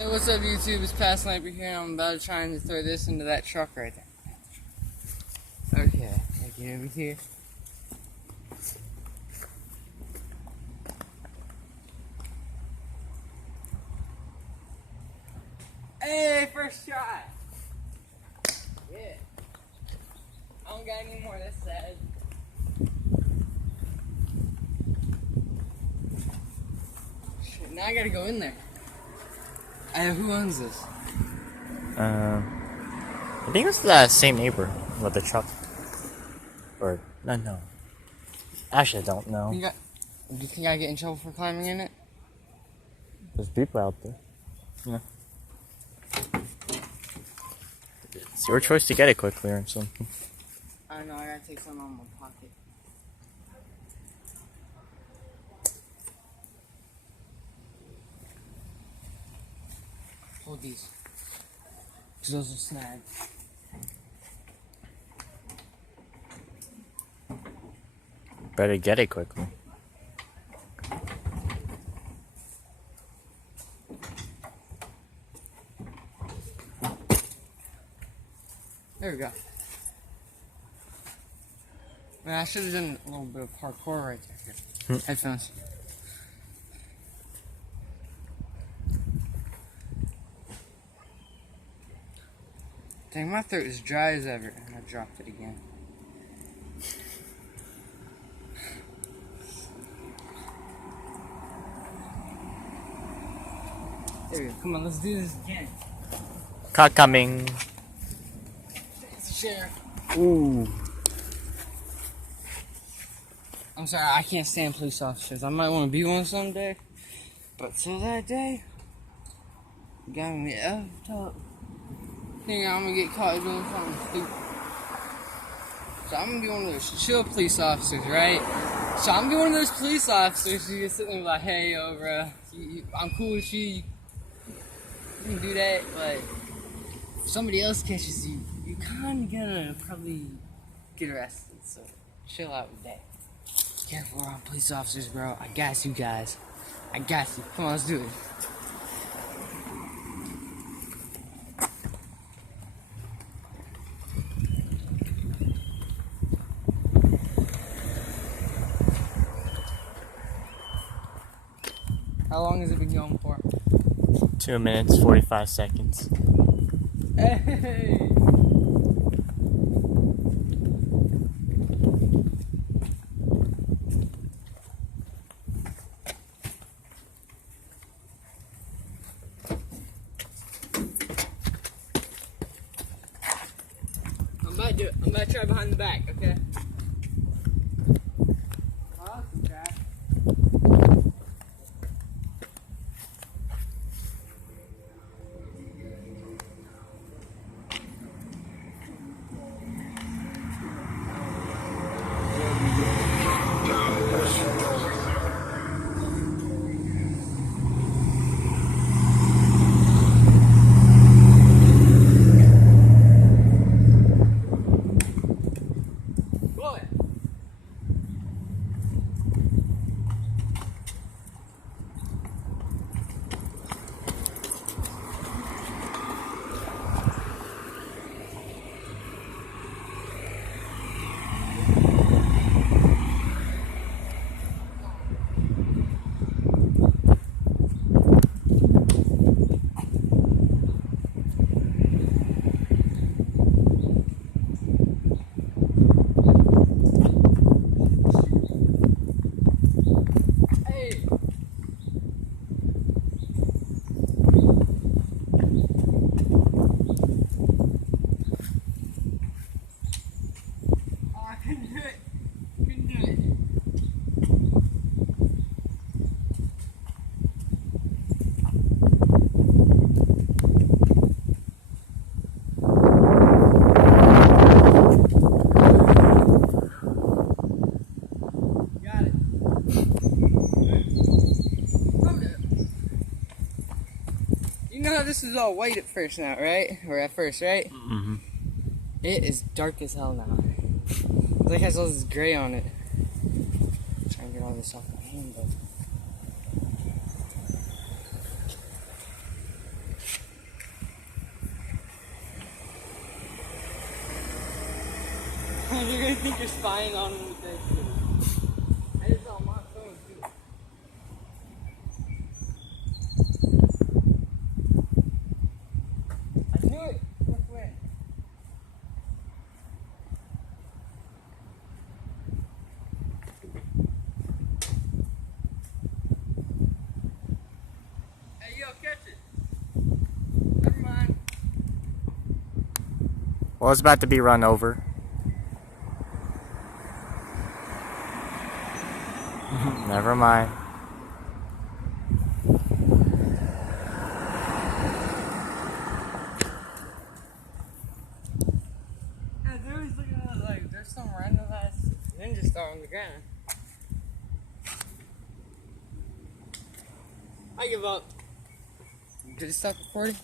Hey, what's up YouTube? It's Past Sniper here. I'm about to try and throw this into that truck right there. Okay, I get over here. Hey, first shot! Yeah. I don't got any more, that's sad. Shit, now I gotta go in there. Who owns this? I think it's the same neighbor with the truck. Or, no. Actually, I don't know. Do you think I get in trouble for climbing in it? There's people out there. Yeah. It's your choice to get it quickly or something. I don't know, I gotta take some out of my pocket. Hold these. Because those are snags. Better get it quickly. There we go. Man, I should have done a little bit of parkour right there. Here. Headphones. Dang, my throat is dry as ever. And I dropped it again. There we go. Come on, let's do this again. Car coming. Share. Ooh. I'm sorry, I can't stand police officers. I might want to be one someday. But till that day, got me effed up. Think I'm gonna get caught doing something stupid. So I'm gonna be one of those chill police officers, right? So I'm gonna be one of those police officers who just sitting there like, hey, yo, bro, I'm cool with you. You can do that, but if somebody else catches you, you're kind of gonna probably get arrested. So chill out with that. Careful around police officers, bro. I got you guys. I got you. Come on, let's do it. How long has it been going for? 2 minutes, 45 seconds. Hey! I'm about to do it. I'm about to try behind the back, okay? Oh, that's trash. You know how this is all white at first now, right? Or at first, right? Mm-hmm. It is dark as hell now. It like has all this gray on it. Try and get all this off my hand, but think you're spying on him with that shit. I just saw my phone too. I knew it. Which way? Hey, yo, catch it. Never mind. Well, it's about to be run over. Never mind. Yeah, they're always looking at it like there's some random ass ninja star on the ground. I give up. Did it stop recording?